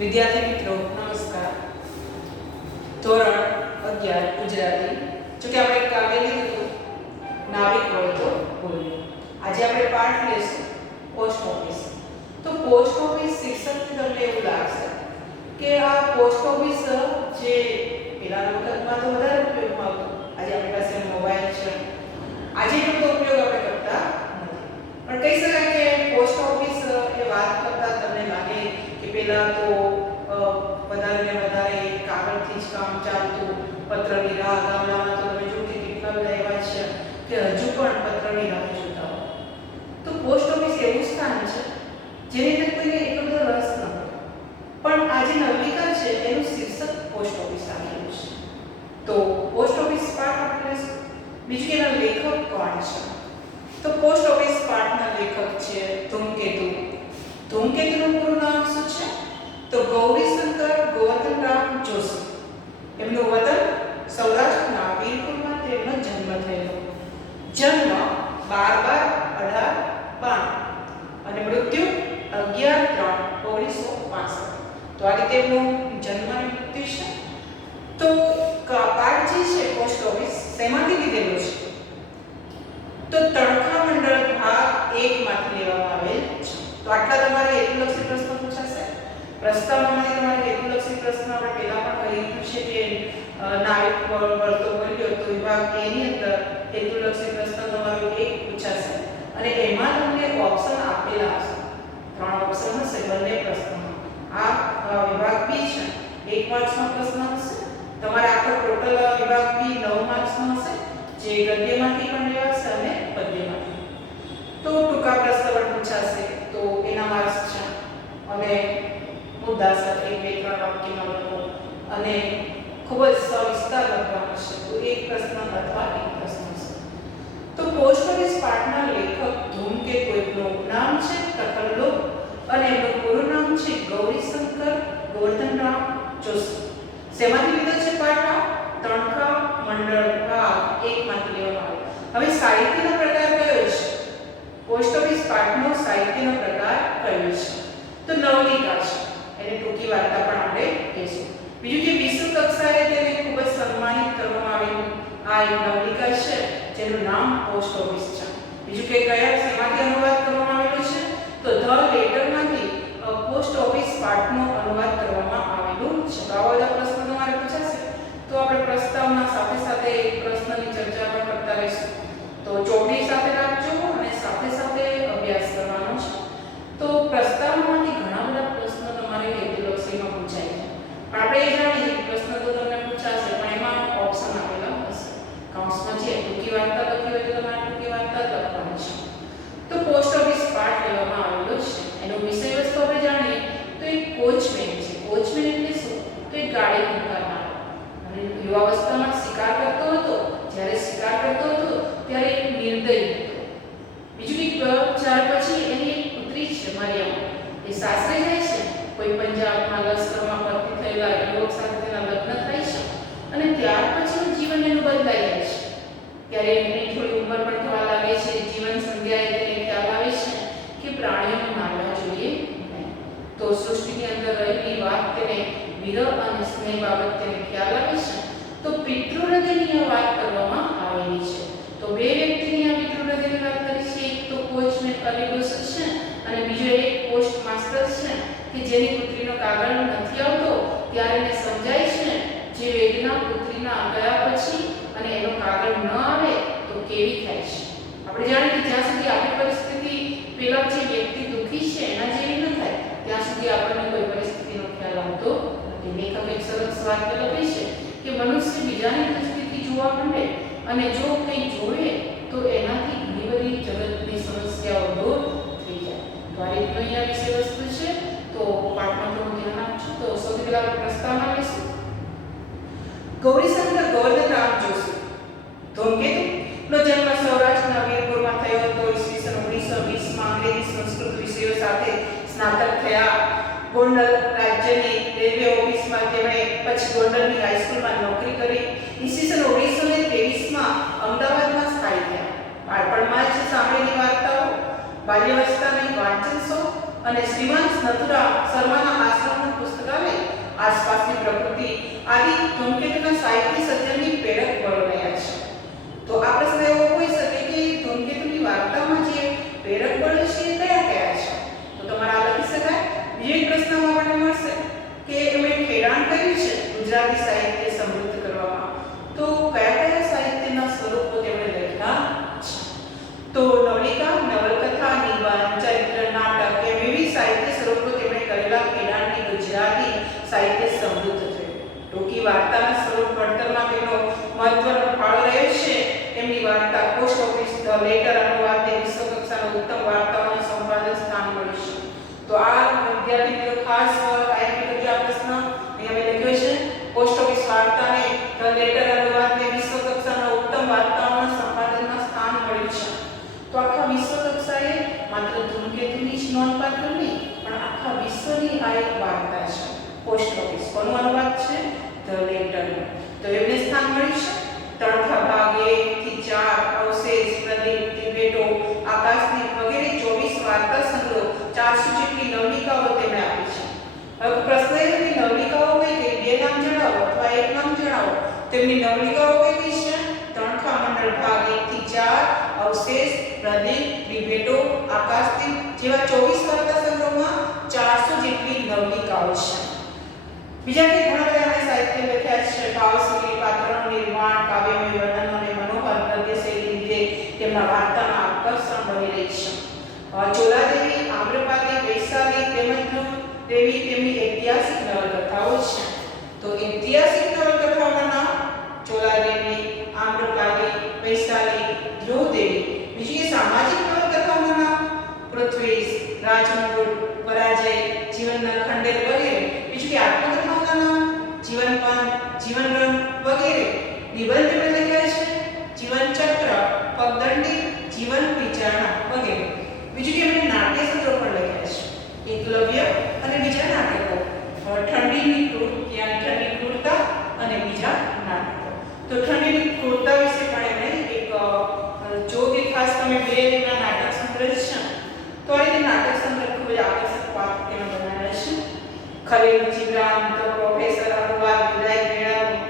વિદ્યાર્થી મિત્રો નમસ્કાર. ધોરણ 11 ગુજરાતી. જો કે આપણે કાવ્ય લીધું હતું નાવિક હોય તો બોલ્યો. આજે આપણે પાઠ લઈશું પોસ્ટ ઓફિસ. તો પોસ્ટ ઓફિસ શીર્ષકથી તમને એવું લાગશે કે આ પોસ્ટ ઓફિસ જે પહેલાના વખતમાં તો વધારે ઉપયોગમાં હતું. આજે આપણી પાસે મોબાઈલ છે. આજે એટલો ઉપયોગ આપણે કરતા નથી. પણ કહી શકાય કે પોસ્ટ ઓફિસ એ વાત કરતા તમને લાગે કે પહેલા તો વધારે ને વધારે કાગળથી જ કામ ચાલતું. પત્રની રાહ ગામડામાં તો તમે જો કે કેટલા બધા એવા છે કે હજુ પણ પત્રની રાહ જોતા હોય. તો પોસ્ટ ઓફિસ એવું સ્થાન છે જેની અંદર કોઈને એટલો બધો રસ ન હોય, પણ આજે નવલિકા છે એનું શીર્ષક પોસ્ટ ઓફિસ રાખેલું છે. તો પોસ્ટ ઓફિસ પાઠ આપણે બીજું એના લેખક કોણ છે? તો પોસ્ટ ઓફિસ પાઠના લેખક છે ધૂમકેતુ. ધૂમકેતુનું પૂરું નામ શું છે? તો ગૌરીશંકર ગોવર્ધનરામ જોશી. એમનું વતન સૌરાષ્ટ્રના વીરપુરમાં તેમનો જન્મ થયેલો. જન્મ 12/12/18 અને મૃત્યુ 11/3/1965. તો આ રીતે એમનું જન્મ અને મૃત્યુ છે. તો પાઠ જે છે પોસ્ટ ઓફિસ શેમાંથી લીધેલો છે? તો તણખા મંડળ ભાગ 1 માંથી લેવામાં આવેલ છે. તો આટલા તમારે હેતુલક્ષી પ્રશ્નો પૂછાશે. પ્રસ્તાવનામાં તમારે હેતુલક્ષી પ્રશ્ન આપણે પહેલા પણ કહ્યું છે કે નાવિક વળતો બોલ્યો તો વિભાગ A ની અંદર હેતુલક્ષી પ્રશ્ન તમારો એક પૂછાશે અને એમાં તમને ઓપ્શન આપેલા હશે. 3 ઓપ્શન હશે બંને પ્રશ્નોમાં. આ વિભાગ B છે 1 માર્ક્સનો પ્રશ્ન હશે. તમારે આખો ટોટલ વિભાગ B 9 માર્ક્સનો હશે, જે ગદ્યમાંથી પણ લેવાશે અને પદ્યમાંથી. તો ટૂંકા પ્રશ્ન પણ પૂછાશે તો એના માર્ક્સ છે અને મુદ્દા સાથે 2-3 વાક્યમાં લખો અને ખૂબ જ સવિસ્તાર લખવાનું છે. તો એક પ્રશ્ન અથવા એક પ્રશ્ન છે. તો પોસ્ટ ઓફિસ પાઠના લેખક ધૂમકેતુ એમનું નામ છે તકલ્લુક અને એમનું પૂરું નામ છે ગૌરીશંકર ગોવર્ધનરામ જોશી. શેમાંથી લીધો છે પાઠ? તણખા મંડળ ભાગ 1 માંથી લેવામાં આવ્યો. હવે સાહિત્યનો પ્રકાર કયો છે? પોસ્ટ ઓફિસ પાઠનો સાહિત્યનો પ્રકાર કયો છે? તો નવલિકા છે. એને ટૂંકી વાર્તા પણ આપણે કહીશું. બીજું કે વિશ્વ કક્ષાએ તેને ખૂબ જ સન્માનિત કરવામાં આવેલું આ એક નવલિકા છે જેનું નામ પોસ્ટ ઓફિસ છે. બીજું કે કયા શેમાંથી અનુવાદ કરવામાં આવેલો છે? તો ધ લેટરમાંથી પોસ્ટ ઓફિસ પાઠનો અનુવાદ કરવામાં આવેલું છે. તો આવા બધા પ્રશ્નો તમારે પૂછાશે તો આપણે પ્રસ્તાવના સાથે સાથે એક પ્રશ્નની ચર્ચા પણ કરતા રહીશું. તો ચોપડી સાથે રાખજો અને સાથે સાથે અભ્યાસ કરવાનો છે. તો પ્રસ્તાવનામાંથી ઘણા બધા પ્રશ્નો તમારે હેતુલક્ષીમાં પૂછાય છે. પણ આપણે એ જાણીએ કે પ્રશ્ન તો તમને પૂછાશે પણ એમાં ઓપ્શન આપેલા હશે. કૌંસમાં છે ટૂંકી વાર્તા લખી હોય તો તમારે ટૂંકી વાર્તા જ લખવાની છે. તો પોસ્ટ ઓફિસ પાઠ લેવામાં આવેલો છે. એનો વિષય વસ્તુ આપણે જાણીએ તો એક કોચમેન છે. કોચમેન એટલે શું? તો એક ગાડી મૂકનાર અને યુવાવસ્થામાં શિકાર કરતો હતો. જ્યારે શિકાર કરતો હતો ત્યારે એક નિર્દય હતો. બીજું કે ત્યાર પછી એની એક પુત્રી છે મરિયમ. એ સાસરે જાય છે. કોઈ પંજાબમાં લશ્કરમાં ભરતી થયેલા યુવક સાથે તેના લગ્ન થાય છે અને ત્યાર પછીનું જીવન એનું બદલાઈ જાય છે. ત્યારે એની થોડી ઉંમર પણ થવા લાગે છે. જીવન સંધ્યાએ તેને ખ્યાલ આવે છે કે પ્રાણીઓને મારવા જોઈએ નહીં. તો સૃષ્ટિની અંદર રહેલી વાત તેને વિરહ અને સ્નેહ બાબત તેને ખ્યાલ આવે છે. તો પિતૃહૃદયની આ વાત કરવામાં આવેલી છે. તો બે વ્યક્તિની આ પિતૃહૃદયની વાત કરી છે. એક તો કોચમેન અલીગોસ છે અને બીજો એક પોસ્ટ માસ્ટર છે કે જેની પુત્રીનો કાગળ નથી આવતો ત્યારે એને સમજાય છે જે વેદના પુત્રીના ગયા પછી અને એનો કાગળ ન આવે તો કેવી થાય છે. આપણે જાણીએ કે જ્યાં સુધી આપણી પરિસ્થિતિ પેલા જે વ્યક્તિ દુઃખી છે એના જેવી ન થાય ત્યાં સુધી આપણને કોઈ પરિસ્થિતિનો ખ્યાલ આવતો નથી. લેખક એક સરસ વાત લખી છે કે મનુષ્ય બીજાની પરિસ્થિતિ જોવા માંડે અને જો કંઈ જોવે તો એનાથી ઘણી બધી જગતની સમસ્યાઓ દૂર થઈ જાય. તો આ રીતનો અહીંયા વિષય વસ્તુ છે. તો પાઠમાં થોડું ધ્યાન આપજો. તો સૌથી પહેલા આપણે પ્રસ્તાવના લઈશું. ગૌરીશંકર ગોવર્ધનરામ જોશી ધૂમકેતુ નો જન્મ સૌરાષ્ટ્રના વીરપુરમાં થયો હતો. ઈસવીસન 1920માં અંગ્રેજી સંસ્કૃત વિષયો સાથે સ્નાતક થયા. ગોંડલ રાજ્યની રેલવે ઓફિસમાં તેમણે પછી ગોંડલની હાઈસ્કૂલમાં નોકરી કરી. ઈસવીસન 1923માં અમદાવાદમાં સ્થાયી થયા. બાળપણમાં જ સાંભળેલી વાર્તાઓ, બાલ્યાવસ્થાની વાંચન શોખ અને શ્રીવંશ નથુરામ શર્માના આશ્રમનું પુસ્તકાલય, આસપાસની પ્રકૃતિ આદિ ધૂમકેતુના સાહિત્ય સર્જનની પ્રેરક બળ રહ્યા છે. તો આ પ્રશ્ન એવો હોઈ શકે કે ધૂમકેતુની વાર્તામાં જે પ્રેરક બળ છે એ કયા કયા છે? તો તમારે આ લખી શકાય. બીજો એક પ્રશ્નમાં આપણને મળશે કે એમણે ખેડાણ કર્યું છે ગુજરાતી સાહિત્ય સમૃદ્ધ કરવામાં, તો કયા કયા સાહિત્યના સ્વરૂપો તેમણે લખ્યા છે? તો નવલિકા, નવલકથા, નિબંધ, ચરિત્ર, નાટક એમ વિવિધ સાહિત્ય સ્વરૂપો તેમણે કરેલા ખેડાણથી ગુજરાતી સાહિત્ય સમૃદ્ધ થયું. ટૂંકી વાર્તાના સ્વરૂપ ઘડતરમાં તેમનો મહત્વનો ફાળો રહ્યો છે. એમની વાર્તા પોસ્ટ ઓફિસ, ધ લેટર અનુવાદને વિશ્વકક્ષાનું ઉત્તમ વાર્તાઓનું સંપાદન સ્થાન મળ્યું છે. તો આ વિદ્યાર્થી મિત્રો ખાસ આઈએમપી કરજો આ પ્રશ્ન. અહીંયા મેં લખ્યો છે પોસ્ટ ઓફિસ વાર્તાને ધ લેટર અનુવાદને વિશ્વકક્ષાના ઉત્તમ વાર્તાઓના સંપાદનમાં સ્થાન મળ્યું છે. તો આખા વિશ્વ કક્ષાએ માત્ર ધૂમકેતુની જ નોંધપાત્ર નહીં, પણ આખા વિશ્વની આ એક વાર્તા છે. પોસ્ટ ઓફિસ કોનો અનુવાદ છે? The letter. તો એમને સ્થાન મળ્યું છે. તણખા ભાગ 1 થી 4, અવશેષ, પ્રદીપ, તિબેટો, આકાશદીપ વગેરે 24 વાર્તા સંગ્રહ, 400 જેટલી નવલિકાઓ તેમણે આપી છે. હવે પ્રશ્ન એ છે કે નવલિકાઓ કઈ કઈ? બે નામ જણાવો અથવા એક નામ જણાવો. તેમની નવલિકાઓ કઈ કઈ છે? તણખા મંડળ ભાગ 1 થી 4, અવશેષ, પ્રદીપ, તિબેટો, આકાશદીપ જેવા 24 વાર્તા સંગ્રહમાં 400 જેટલી નવલિકાઓ છે. બીજા કે ઘણા બધા અમે સાહિત્ય લખ્યા છે. ભાવશૈલી, પાત્રનું નિર્માણ, કાવ્યમય વર્ણન અને મનોહર ગદ્ય શૈલી લીધે તેમના વાર્તામાં આકર્ષણ બની રહી છે. ચોલાદેવી, આમ્રપાલી, વૈશાલી તેમજ દેવી તેમની ઐતિહાસિક નવલકથાઓ છે. તો ઐતિહાસિક નવલકથાઓના નામ ચોલાદેવી, આમ્રપાલી, વૈશાલી, ધ્રુવદેવી. બીજી કે સામાજિક નવલકથાઓના નામ પૃથ્વીશ, રાજમુકુટ, પરાજય, જીવનના ખંડેર વગેરે. બીજું કે આત્મકથાઓના નામ જીવનપંથ, જીવનરંગ વગેરે. નિબંધ તેમણે લખ્યા છે જીવનચક્ર, પગદંડી, જીવન વિચારણા વગેરે. બીજું કે એમણે નાટ્ય સંગ્રહ પણ લખ્યા છે. એકલવ્ય અને બીજા નાટકો, ઠંડીની ક્રૂરતા અને બીજા નાટકો. તો ઠંડીની ક્રૂરતા વિશે પણ એમણે એક જો કે ખાસ તમે બે એમના નાટક સંગ્રહ છે, તો આ રીતે નાટક સંગ્રહ ખૂબ જ આકર્ષક વાત તેમણે બનાવ્યા છે. ખલીલ જીબ્રાન, તો પ્રોફેસર અનુવાદ વિદાય મેળાનું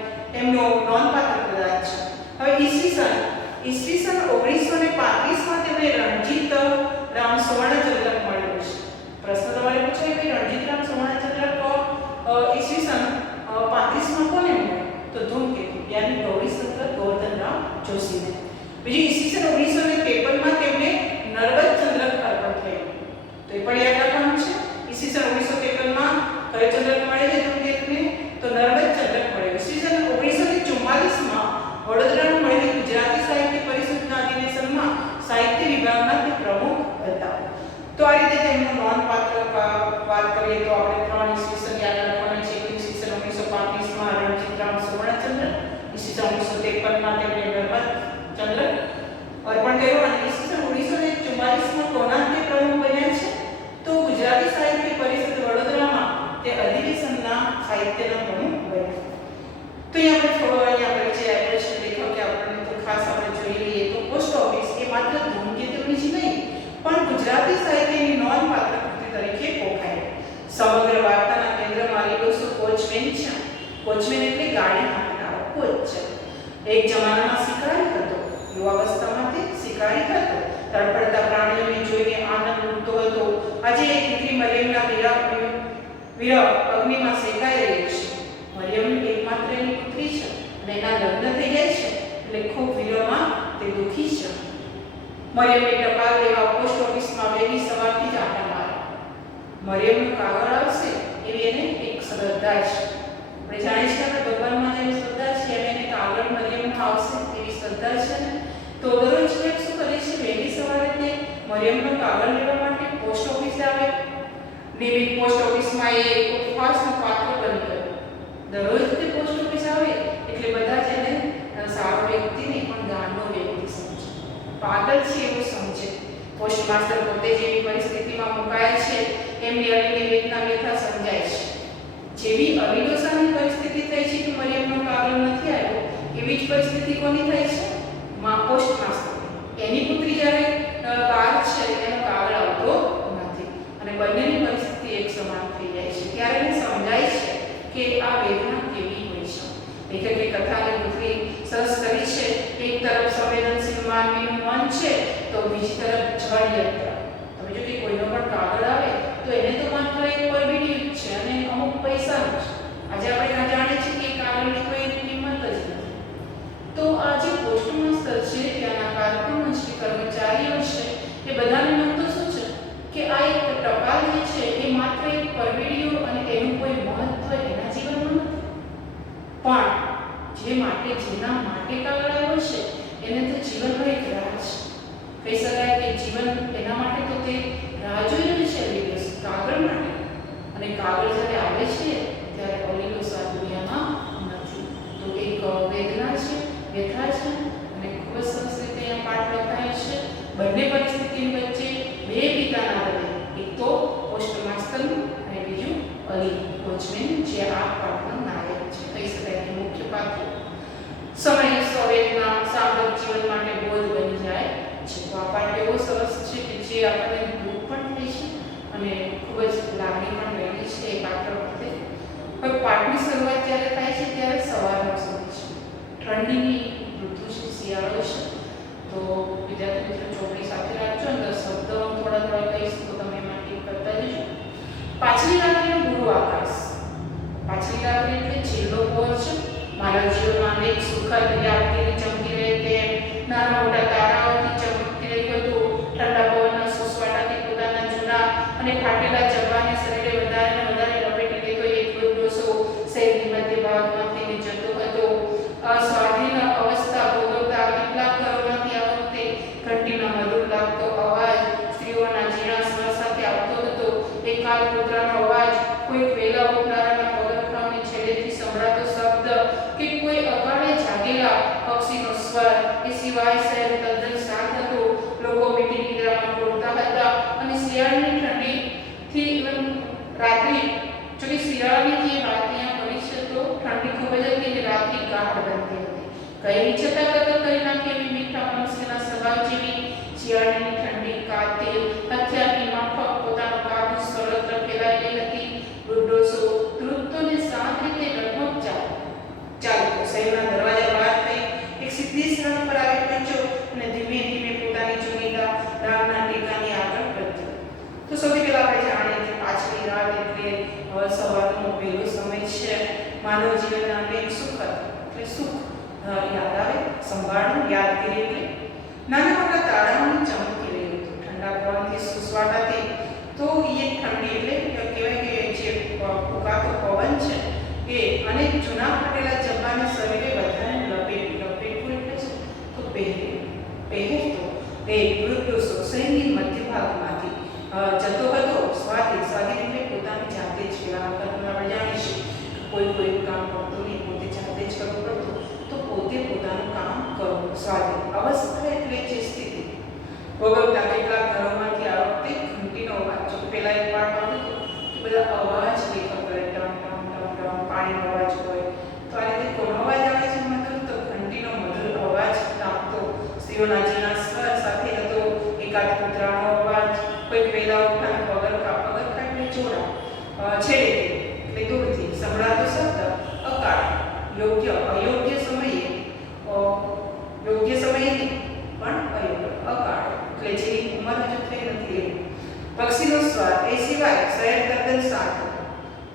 એમનો નોંધપાત્ર પ્રદાન છે. હવે ઈસવીસન 1935માં તેમને રણજીત રામ સુવર્ણચંદ્રક મળ્યો છે. પ્રશ્ન તમારે પૂછાય કે રણજીત રામ સુવર્ણચંદ્રક ઈસવીસન 35માં કોને મળ્યો? તો ધૂમકેતુ યાની ગૌરીશંકર ગોવર્ધનરામ જોશીને. બીજી ઈસવીસન 1953માં તેમને નર્મદ ચંદ્રક અર્પણ થયો. તો એ પણ યાદ રાખવાનું છે. ઈસવીસન 1953માં કયો ચંદ્રક મળે છે ધૂમકેતુને? તો નર્મદ ચંદ્રક મળ્યો. ઈસવીસન 1944માં વડોદરામાં મળેલી ગુજરાતી સાહિત્ય પરિષદના અધિવેશનમાં સાહિત્ય વિભાગના તે પ્રમુખ હતા. તો આ રીતે તેમનો નોંધપાત્ર વાત કરીએ તો આપણે 3 ઈસવીસન યાદ રાખવાના છે. ઈસવીસન 1935માં રણજીત રામ સુવર્ણચંદ્રક, ઈસવીસન 1953માં તેમને નર્મદ ચંદ્રક અર્પણ કર્યો અને ઈસવીસન 1944માં કોના તે પ્રમુખ બન્યા છે? તો ગુજરાતી સાહિત્ય પરિષદ વડોદરામાં તે અધિવેશનના સાહિત્યના પ્રમુખ બન્યા. તો અહીંયા આપણે થોડો પરિચય આપ્યો છે. દેખો કે આપણને તો ખાસ આપણે જોઈ લઈએ તો પોસ્ટ ઓફિસ એ માત્ર ધૂમકેતુની જ નહીં, પણ ગુજરાતી સાહિત્યની નોંધપાત્ર કૃતિ તરીકે ઓળખાય. સમગ્ર વાર્તાના કેન્દ્રમાં લીલોસો કોચમેન છે. કોચમેન એટલે ગાડી હાંકનારો કોચ છે. એક જમાનામાં શિકારી હતો. યુવાવસ્થામાં તે શિકારી હતો. તડપડતા પ્રાણીઓને જોઈને આનંદ લૂટતો હતો. આજે એક દીકરી મરિયમના વિરહ અગ્નિમાં શેકાઈ રહી છે. મરિયમ એકમાત્ર એની પુત્રી છે અને એના લગ્ન થઈ જાય છે એટલે ખૂબ વિરહમાં તે દુખી છે. મરિયમને ટપાલ લેવા પોસ્ટ ઓફિસમાં વહેલી સવારથી જ આટા મારે. મરિયમનું કાગળ આવશે એવી એને એક શ્રદ્ધા છે. આપણે જાણીએ છીએ કે ભગવાનમાં જેવી શ્રદ્ધા છે એમ એને કાગળ મરિયમમાં આવશે એવી શ્રદ્ધા છે ને. તો દરરોજ શું કરે છે? વહેલી સવારે તે મરિયમનો કાગળ લેવા માટે પોસ્ટ ઓફિસે આવે. નિયમિત પોસ્ટ ઓફિસમાં એ ઉપવાસનું પાત્ર બની ગયો. દરરોજ તે પોસ્ટ ઓફિસ આવે એટલે બધા જ એને સારો વ્યક્તિ નહીં પણ ગાંડો વ્યક્તિ સમજે, પાગલ છે એવું સમજે. પોસ્ટ માસ્ટર પોતે જેવી પરિસ્થિતિમાં મુકાયા છે એમની અલીની વેદના વ્યથા સમજાય છે. જેવી અલીડોસાની પરિસ્થિતિ થઈ છે કે મરિયમનો કાગળ નથી આવ્યો, એવી જ પરિસ્થિતિ કોની થઈ છે? Post master. એની પુત્રી જ્યારે બહાર છે એનો કાગળ આવતો નથી અને બંને તરફ જળયાત્રા. તમે જો કે કોઈનો પણ કાગળ આવે તો એને તો માત્ર એક પરબીડિયું જ છે અને અમુક પૈસાનું છે. આજે આપણે જાણીએ છીએ કે કાગળની કોઈ કિંમત જ નથી. તો આ જે પોસ્ટ માસ્ટર છે, ત્યાંના કારકુન છે, કર્મચારીઓ છે, એ બધાને મન તો શું છે કે આ એક ટપાલ જે છે એ માત્ર એક પરબીડિયું અને એનું કોઈ મહત્વ એના જીવનમાં નથી. પણ જે માટે જેના માટે કાગળ આવ્યો છે એને તો જીવનભર એક રાહ છે. કહી શકાય કે જીવન એના માટે તો તે રાહ જોઈ રહ્યું છે અલીલોસ કાગળ માટે. અને કાગળ જ્યારે આવે છે ત્યારે અલીલોસ આ દુનિયામાં નથી. તો એક વેદના છે, વ્યથા છે અને ખૂબ જ સરસ રીતે અહીંયા પાઠ લખાયો છે. બંને પરિસ્થિતિની વચ્ચે બે પિતાના હૃદય, એક તો પોસ્ટ માસ્ટરનું અને બીજું અલી વોચમેન, જે આ પાઠનો નાયક છે. કહી શકાય કે મુખ્ય પાત્ર. સમય સંવેદના સાંગત જીવન માટે બોધ બની જાય છે. તો આ પાઠ એવો સરસ છે કે જે આપણને દુઃખ પણ થાય છે અને ખૂબ જ લાગણી પણ મેળવી છે એ પાત્ર વખતે. હવે પાઠની શરૂઆત જ્યારે થાય છે ત્યારે સવારનો સમય છે, ઠંડીની ઋતુ છે, શિયાળો છે. તો વિદ્યાર્થી મિત્રો ચોપડી સાથે રાખજો અને શબ્દો થોડા થોડા કહીશ તો તમે એમાં ટીક કરતા જજો. પાછલી રાત્રિનો ગુરુ આકાશ. પાછલી રાત્રિ એટલે છેલ્લો પહોર છે. માનવ જીવનમાં અનેક સુખદ યાદગીરી ચમકી રહે તેમ નાના મોટા તારાઓથી ચમકતી રહી હતું. ઠંડા પવનના સુસવાટાથી પોતાના જૂના અને ફાટેલા જબ્બાને શરીરે વધારે ને વધારે લપેટી લેતો એક વૃદ્ધોસો શહેરની મધ્ય ભાગમાંથી જતો હતો. અસ્વાધીન અવસ્થા ભોગવતા કેટલાક ઘરોમાંથી આ વખતે ઘંટીનો મધુર લાગતો અવાજ સ્ત્રીઓના ઝીણા સ્વર સાથે આવતો હતો. એકાદ કૂતરાનો અવાજ, કોઈક વેલા ઉઠનારાના પગરખાંની છેડેથી સંભળાતો શબ્દ કે કોઈ અકાળે જાગેલા પક્ષીનો સ્વર, એ સિવાય શહેર તદ્દન શાંત હતું. લોકો મીઠી નિદ્રામાં ડૂબતા હતા અને શિયાળાની ઠંડીથી રાત્રિ, જો કે શિયાળાની જે વાત અહીંયા કરી છે તો ઠંડી ખૂબ જ હતી અને રાત્રિ ગાઢ બનતી હતી. કઈ છતાં કદર કરી નાખે એવી મીઠા મનુષ્યના સ્વભાવ જેવી શિયાળાની ઠંડી કાતિલ હથિયારની માફક પોતાનો કાબુ સર્વત્ર ફેલાયેલી હતી. વૃદ્ધોસો તૃપ્તોને શાંત રીતે ડગમગ ચાલતો શહેરના દરવાજા બહાર થઈ એક સીધી સડક પર આવી પહોંચ્યો અને ધીમે ધીમે પોતાની ચુનીદા ડાળના ટેકાની આગળ વધ્યો. તો સૌથી પહેલા આપણે જાણીએ કે પાછલી રાત એટલે સવારનો પહેલો સમય છે. માનવ જીવનના અનેક સુખદ એટલે સુખ યાદ આવે, સંભાળવું, યાદગીરી એટલે નાના મોટા તાળાઓની ચમકી રહ્યું હતું. ઠંડા પવનથી સુસવાટાથી તો એ ઠંડી એટલે કહેવાય કે જે ફૂંકાતો પવન છે એ અને જૂના ફાટેલા જબ્બાને શરીરે વધારે લપેટવું એટલે છે તો પહેરતો એ વૃદ્ધ શહેરની મધ્ય ભાગમાંથી જતો હતો. સ્વાધીન એટલે પોતાની જાતે જ. પેલા વખતમાં આપણે જાણીએ છીએ કોઈ કામ કરતો નહીં, પોતે જાતે જ કરવું પડતું, તો પોતે પોતાનું કામ કરવું. સ્વાધીન અવસ્થા એટલે જે સ્થિતિ ભોગવતા કેટલાક ઘરોમાંથી આ વખતે ઘંટીનો અવાજ. જો પહેલા એક પાઠ આવતો હતો કે બધા અવાજ દેખાતો કરે, ટમ ટમ ટમ ટમ, પાણીનો અવાજ હોય. તો આ રીતે કોનો અવાજ આવે છે મતલબ તો ઘંટીનો મધુર અવાજ લાગતો. સ્ત્રીઓના ઝીણા સ્વર સાથે હતો. એકાદ કૂતરાનો અવાજ, કોઈક વેલા ઉઠાના પગરખા એટલે ચોરા છેડેથી એટલે દૂરથી સંભળાતો શબ્દ અકાળ, અયોગ્ય સમયે નહીં પણ અકાળ એટલે જેની ઉંમર હજુ થઈ નથી એવું. પક્ષીનો સ્વર, એ સિવાય શહેર તદ્દન શાંત હતું.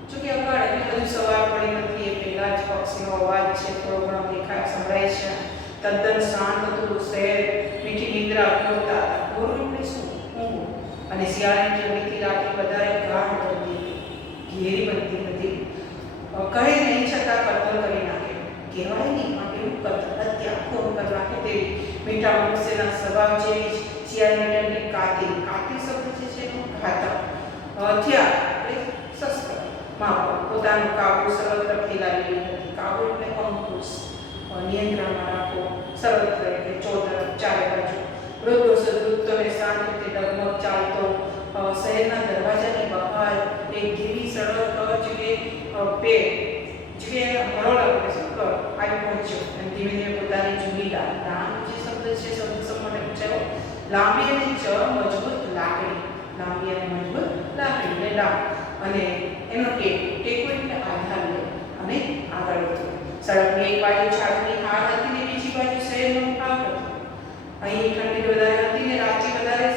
જો કે અકાળ એટલે હજુ સવાર પડી નથી એ પહેલા જ પક્ષીનો અવાજ છે થોડો ઘણો દેખાય સંભળાય છે. તદ્દન શાંત હતું. શહેર મીઠી નિદ્રા અપનાવતા હતા. ગોરું એટલે શું? ઊંઘ. અને શિયાળાની ઠંડીથી રાત્રિ વધારે ગાઢ બનતી હતી, ઘેરી બનતી હતી. કહે નહીં છતાં કતલ કરી નાખે, કહેવાય નહીં પણ એવું કતલ, હત્યા, ખૂન કરી નાખે તેવી મીઠા મનુષ્યના સ્વભાવ જેવી જ શિયાળાની ઠંડી કાતિલ શબ્દ જે છે એનું ઘાતક. હથિયાર એટલે શસ્ત્ર માફક પોતાનું કાબુ સર્વત્ર ફેલાવેલી હતી. કાબુ એટલે અંકુશ, નિયંત્રણમાં રાખવો. સર્વત્ર એટલે ચોતરફ, ચારે બાજુ. વૃદ્ધો સદૃત્તોને શાંત રીતે ડગમગ ચાલતો. શહેરના દરવાજાની બહાર એક ઘેરી સડક જે હરોળ આવી પહોંચ્યો અને ધીમે ધીમે પોતાની જૂની દામ જે શબ્દ છે શબ્દ સંબંધે પૂછાયો. લાંબી અને મજબૂત લાકડી. લાંબી અને મજબૂત લાકડી એટલે ડામ અને એનો ટેકો એટલે આધાર લે અને આગળ વધ્યો. સડકની એક બાજુ છાજની હાર હતી ને બીજી બાજુ શહેરનો ભાગ હતો. અહીં ઠંડી વધારે હતી ને રાત્રિ વધારે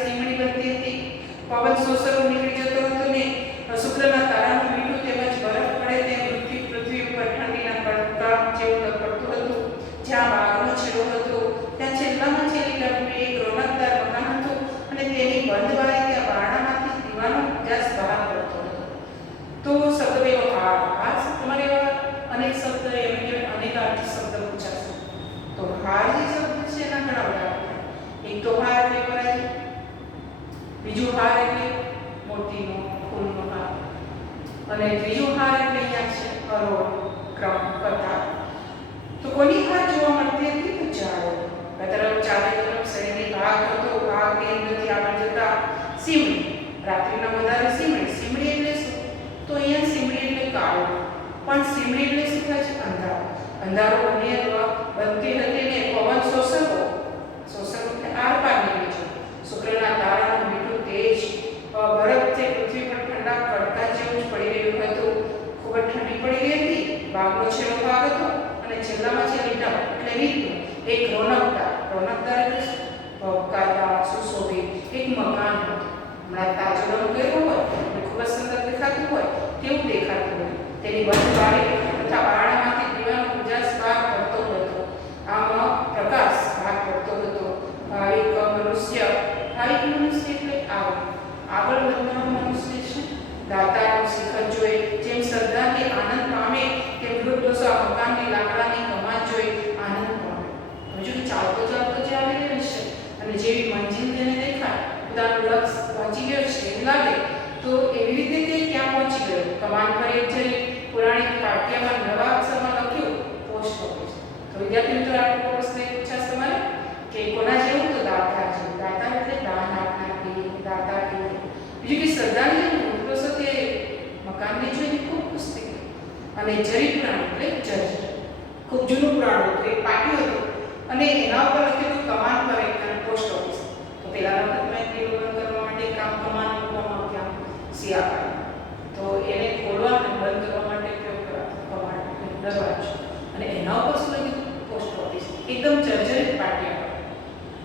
પવન સોસરો નીકળી જતો હતો ને શુક્રના તારાનું મીઠું તેમજ બરફ પડે તેમ પૃથ્વી ઉપર ઠંડીના કડકા જેવું પડતું હતું. જ્યાં બાગનો છેડો હતો ત્યાં છેલ્લામાં છેલ્લી લપટી એક રોનકદાર મકાન હતું અને તેની બંધ બારી ત્યાં બારણામાંથી દીવાનો ઉજાસ બહાર પડતો હતો. તો શબ્દ એવો હાર તમારે એવા અનેક શબ્દ એમ અનેક અર્થ શબ્દ પૂછાશે. તો હાર જે શબ્દ છે એના ઘણા બધા એક તો હાર એટલે કરાય, બીજું હાર એટલે મોતીનો ફૂલનો હાર, અને ત્રીજું હાર એટલે અહીંયા છે અરોળ ક્રમ કથા. તો કોની હાર જોવા મળતી હતી? તો ચારો તરફ ચારે તરફ શરીરની ભાગ હતો. ભાગની અંદરથી આગળ જતા સીમડી, રાત્રિના વધારે સીમડી. સીમડી એટલે શું? તો અહીંયા સીમડી એટલે કાળો, પણ સીમડી એટલે શું થાય છે? અંધારો. અંધારો બનતી હતી ને પવન શોષકો એટલે આરપાર નીકળી છે. શુક્રના તારાનું મીઠું તેજ બરફથી પૃથ્વી પર ઠંડા કડકા જેવું જ પડી રહ્યું હતું. ખૂબ જ ઠંડી પડી રહી હતી. બાગનો છેલ્લો ભાગ હતો અને છેલ્લામાં છેલ્લી ટપ એટલે રીતનું એક રોનકદાર એટલે ભવકાતા સુશોભિત એક મકાન હતું. હમણાં તાજો રંગ કર્યો હોય અને ખૂબ જ સુંદર દેખાતું હોય તેવું દેખાતું હતું. તેની બંધ બારી તથા બારણામાંથી દીવાનો ઉજાસ બહાર પડતો હતો. આમાં પ્રકાશ બહાર પડતો હતો. ભાવિક મનુષ્ય એટલે આગળ વધનારો મનુષ્ય છે. દાતાનું શિખર જોઈ જેમ શ્રદ્ધાથી આનંદ પામે તેમ વૃદ્ધ આ મકાનની લાકડાની કમાન જોઈ આનંદ પામે. હજુ ચાલતો ચાલતો જે આવી રહ્યો છે અને જેવી મંજિલ તેને દેખાય, પોતાનું લક્ષ્ય પહોંચી ગયો છે એવું લાગે, તો એવી રીતે તે ક્યાં પહોંચી ગયો? કમાન પર એક જરી પુરાણી પાટિયામાં નવા અક્ષરમાં લખ્યું પોસ્ટ ઓફિસ. તો વિદ્યાર્થી મિત્રો આ પ્રશ્ન પૂછાશે તમારે કે કોના જેવું? તો દાતા જેવું. દાતા એટલે દાન આપનાર, દાતા કેવું. બીજું કે શ્રદ્ધાની જે પુરુષો તે મકાનને જોઈને ખૂબ ખુશ થઈ ગયો. અને જરી પુરાણ એટલે જર્જર, ખૂબ જૂનું પુરાણ હતું, એક પાટિયું હતું અને એના ઉપર લખ્યું હતું કમાન પર એક પોસ્ટ ઓફિસ. તો પહેલા વખતમાં તે બંધ કરવા માટે કામ કમાન મૂકવામાં આવતી આમ સિયાપાઈ. તો એને ખોલવા અને બંધ કરવા માટે ઉપયોગ કરાતો કમાન દરવાજો. અને એના ઉપર શું લખ્યું? Post office. એકદમ જર્જરિત પાટિયા પર.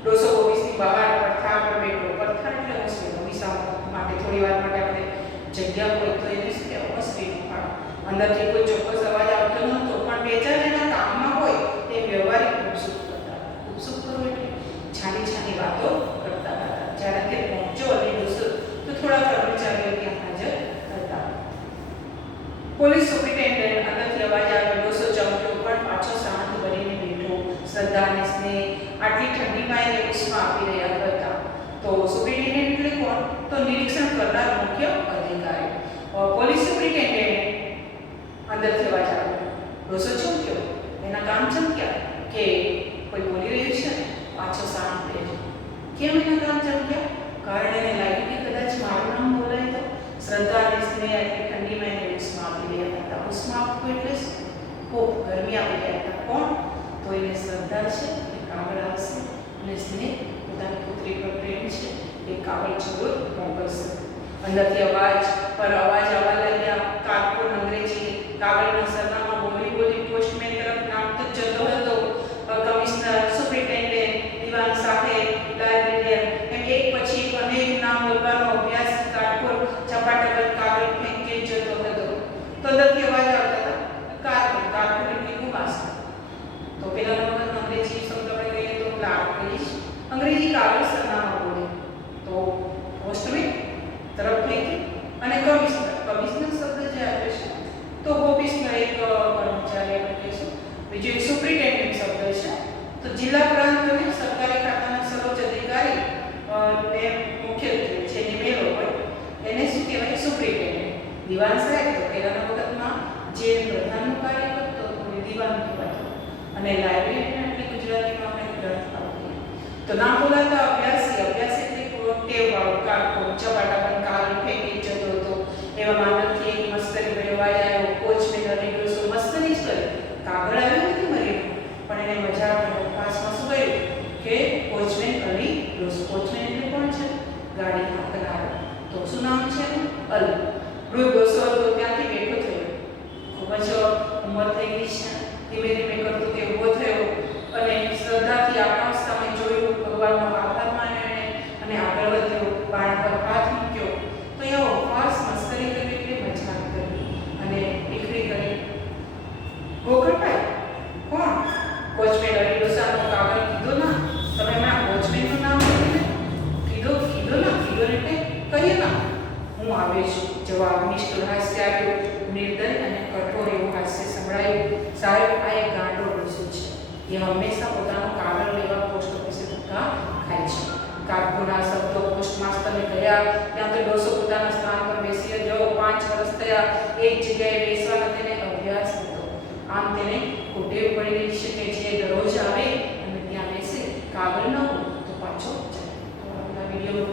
ડોસો ઓફિસની બહાર પડથા પર બેઠો. પડથા એટલે ઓસરી, વિસામો માટે થોડી વાર માટે આપણે જગ્યા હોય તો એને શું કહેવાય? ઓસરીનો ભાગ. અંદરથી કોઈ ચોક્કસ અવાજ આવતો નહોતો, પણ બે ચાર જણા કામમાં હોય તે વ્યવહારિક ઉપસુખ કરતા. ઉપસુખ કરવું એટલે છાની છાની વાતો કરતા હતા. જ્યારે તે પહોંચ્યો અને ડોસો તો થોડા કર્મચારીઓ ત્યાં હાજર હતા. પોલીસ સુપ્રિન્ટેન્ડન્ટ અંદરથી અવાજ આવ્યો. ડોસો ચમક્યો પણ પાછો શાંત બનીને બેઠો. શ્રદ્ધા અને સ્નેહ આટલી ઠંડીમાં એને ઉષ્મા આપી રહ્યા હતા. તો સુપ્રિન્ટેન્ડન્ટ એટલે કોણ? તો નિરીક્ષણ કરનાર મુખ્ય અધિકારી. પોલીસ સુપ્રિન્ટેન્ડન્ટ અંદરથી અવાજ આવ્યો. ડોસો ચમક્યો. એના કામ ચમક્યા કે કોઈ બોલી રહ્યું છે ને પાછો શાંત રહેજો. કેમ એના કામ ચમક્યા? કારણ એને લાગ્યું કે કદાચ મારું નામ બોલાય તો. શ્રદ્ધા અને સ્નેહ એટલે ઠંડીમાં એને ઉષ્મા આપી રહ્યા હતા. ઉષ્મા આપવું એટલે ખૂબ ગરમી આપી રહ્યા હતા. કોણ? તો એને શ્રદ્ધા છે એ કાગળ આવશે અને સ્નેહ પોતાની પુત્રી પર પ્રેમ છે એ કાગળ જરૂર મોકલશે. અંદરથી અવાજ પર અવાજ આવવા લાગ્યા. કાગળ અંગ્રેજી કાગળના સરનામા બોલી પોસ્ટમેન તરફ નામતો જતો હતો. કમિશનર, સુપ્રિન્ટેન્ડન્ટ, દિવાન સાહેબ, લાઇબ્રેરિયન એમ એક પછી એક અનેક નામ બોલવાનો અભ્યાસ કાગળ ચપાટક કાગળ ફેંકી જતો હતો. તો અંદરથી અવાજ આવતા હતા કાગળ એટલે ગુમાસ્તા. તો પેલા નંબર અંગ્રેજી શબ્દ આપણે કહીએ તો ક્લાર્ક કહીશ. અંગ્રેજી કાગળ સરનામા બોલે તો પોસ્ટમેન તરફ ફેંકી. અને કમિશનર શબ્દ જે આવે છે તો ઓફિસનો એક કર્મચારી આપણે કહીશું. બીજો એક સુપ્રિન્ટેન્ડન્ટ શબ્દ છે. તો જિલ્લા પ્રાંત અને સરકારી ખાતાના સર્વોચ્ચ અધિકારી ને મુખ્યત્વે છે નિમેલો હોય એને શું કહેવાય? સુપ્રિન્ટેન્ડન્ટ. દિવાન સાહેબ તો પહેલાના વખતમાં જે પ્રધાનનું કાર્ય કરતો હતો એ દિવાન કહેવાતો. અને લાઇબ્રેરિયન એટલે ગુજરાતીમાં આપણે ગ્રંથ આવતી. તો નામ બોલાતા અભ્યાસી એટલે ટેવ વાળો કાકો ચપાટા કાગળ ફેંકી જતો હતો. એવા માનવથી એક મસ્તરી ભર્યો અવાજ આવ્યો. કોચમેન અને ડોસો મસ્તરી જ કરી. કાગળ આવ્યો નથી મરી, પણ એને મજા પાસમાં શું કર્યું કે કોચમેન અને ડોસો. કોચમેન એટલે કોણ છે? ગાડી હાંકનાર. તો શું નામ છે? અલ. વૃદ્ધ ડોસો હતો ત્યાંથી બેઠો થયો. ખૂબ જ ઉંમર થઈ ગઈ છે. ધીમે ધીમે કરતો તે ઊભો થયો અને શ્રદ્ધાથી આકાશ સામે જોયું. ભગવાનનો આભાર માન્યો અને આગળ વધ્યો. બાણ પર હાથ મૂક્યો. હું આવ્યો છું. જવાબ નિષ્ઠુર હાસ્ય આવ્યું. નિર્દય અને કઠોર એવું હાસ્ય સંભળાયું. સાહેબ, આ એક ગાંડો ડોસો છે. એ હંમેશા પોતાનો કાગળ લેવા પોસ્ટ ઓફિસે ધક્કા ખાય છે. કાગળના શબ્દો પોસ્ટમાસ્ટરને કહ્યા ત્યાં તો ડોસો પોતાના સ્થાન પર બેસી ગયો. 5 વર્ષ થયા એક જગ્યાએ બેસવાનો તેને અભ્યાસ હતો. આમ તેને ટેવ પડી ગઈ છે કે જે દરરોજ આવે અને ત્યાં બેસે, કાગળ ન હોય તો પાછો જાય. તો આ વિડીયો